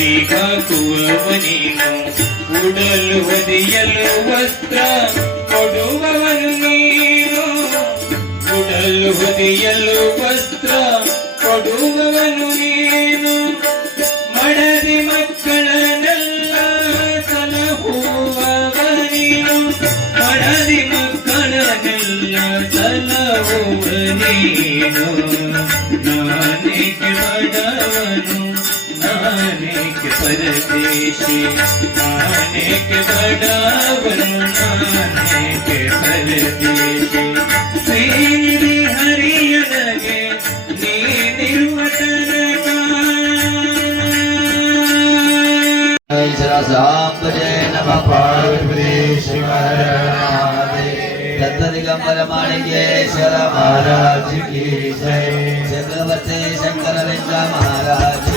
ಹಾಕುವವ ನೀನು, ಉಡಲು ಹೊದಿಯಲು ವಸ್ತ್ರ ಕೊಡುವವನು ನೀನು, ಉಡಲು ಹೊದಿಯಲು ವಸ್ತ್ರ ಕೊಡುವವನು ನೀನು, ಮಡದಿ ಮಕ್ಕಳನ್ನೆಲ್ಲ ಸಲಹುವವ ನೀನು, ಮಡದಿ ಮಕ್ಕಳನ್ನೆಲ್ಲ ಸಲಹುವ ನೀನು. ನಾನೇಕೆ ಬಡವನು, ನಾನೇಕೆ ಪರದೇಶಿ, ನಾನೇಕೆ ಬಡವನು, ನಾನೇಕೆ ಪರದೇಶಿ. ನೀನಿದೆ ಹರಿಯನಗೆ ನೀನಿರುವ ತನಕ. ಸಾಂಬಜಯ ನಮಃ ಪಾರ್ವತಿ ಶಿವರ दिगंबर माणिकेश्वर महाराज की जय। चक्रवर्ती शंकर महाराज